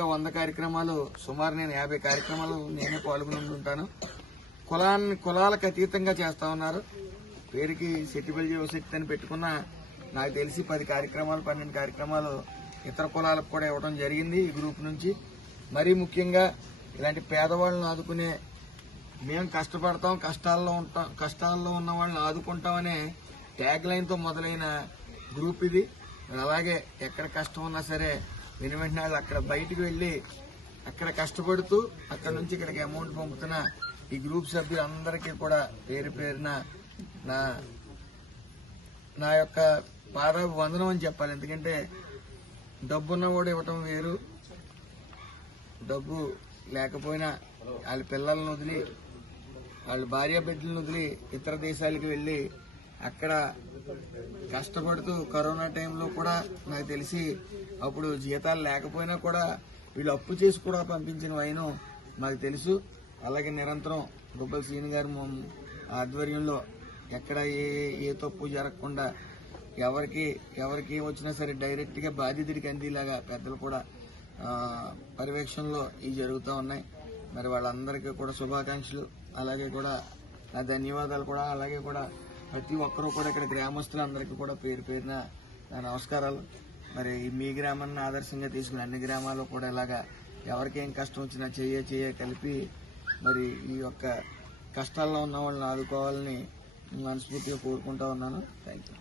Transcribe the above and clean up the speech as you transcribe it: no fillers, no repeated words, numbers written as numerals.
సుమారుగా 100 కార్యక్రమాలు, సుమారు నేను 50 కార్యక్రమాలు నేనే పాల్గొని ఉంటాను. కులాలకు అతీతంగా చేస్తా ఉన్నారు. పేరుకి సెట్టిబల్ యువశక్తి అని పెట్టుకున్న నాకు తెలిసి 10 కార్యక్రమాలు 12 కార్యక్రమాలు ఇతర కులాలకు కూడా ఇవ్వడం జరిగింది ఈ గ్రూప్ నుంచి. మరీ ముఖ్యంగా ఇలాంటి పేదవాళ్ళని ఆదుకునే, మేము కష్టపడతాం, కష్టాల్లో ఉన్న వాళ్ళని ఆదుకుంటామనే ట్యాగ్ లైన్తో మొదలైన గ్రూప్ ఇది. అలాగే ఎక్కడ కష్టం ఉన్నా సరే వెంటనే వాళ్ళు అక్కడ బయటికి వెళ్లి అక్కడ కష్టపడుతూ అక్కడ నుంచి ఇక్కడికి అమౌంట్ పంపుతున్న ఈ గ్రూప్ సభ్యులందరికీ కూడా పేరు పేరున నా యొక్క పాదాభివందనం అని చెప్పాలి. ఎందుకంటే డబ్బున్న కూడా ఇవ్వటం వేరు, డబ్బు లేకపోయినా వాళ్ళ పిల్లలను వదిలి, వాళ్ళ భార్య బిడ్డలను వదిలి ఇతర దేశాలకు వెళ్లి అక్కడ కష్టపడుతూ కరోనా టైంలో కూడా నాకు తెలిసి అప్పుడు జీతాలు లేకపోయినా కూడా వీళ్ళు అప్పు చేసి కూడా పంపించిన వైను మాకు తెలుసు. అలాగే నిరంతరం గుబ్బల శ్రీని గారి ఆధ్వర్యంలో ఎక్కడ ఏ తప్పు జరగకుండా ఎవరికి వచ్చినా సరే డైరెక్ట్ గా బాధితుడికి అందేలాగా పెద్దలు కూడా పర్యవేక్షణలో ఇవి జరుగుతూ ఉన్నాయి. మరి వాళ్ళందరికీ కూడా శుభాకాంక్షలు, అలాగే కూడా నా ధన్యవాదాలు కూడా. అలాగే కూడా ప్రతి ఒక్కరూ కూడా ఇక్కడ గ్రామస్తులందరికీ కూడా పేరు పేరున నా నమస్కారాలు. మరి మీ గ్రామాన్ని ఆదర్శంగా తీసుకుని అన్ని గ్రామాల్లో కూడా ఇలాగా ఎవరికేం కష్టం వచ్చినా చెయ్య కలిపి మరి ఈ యొక్క కష్టాల్లో ఉన్న వాళ్ళని ఆదుకోవాలని మనస్ఫూర్తిగా కోరుకుంటా ఉన్నాను. Thank you.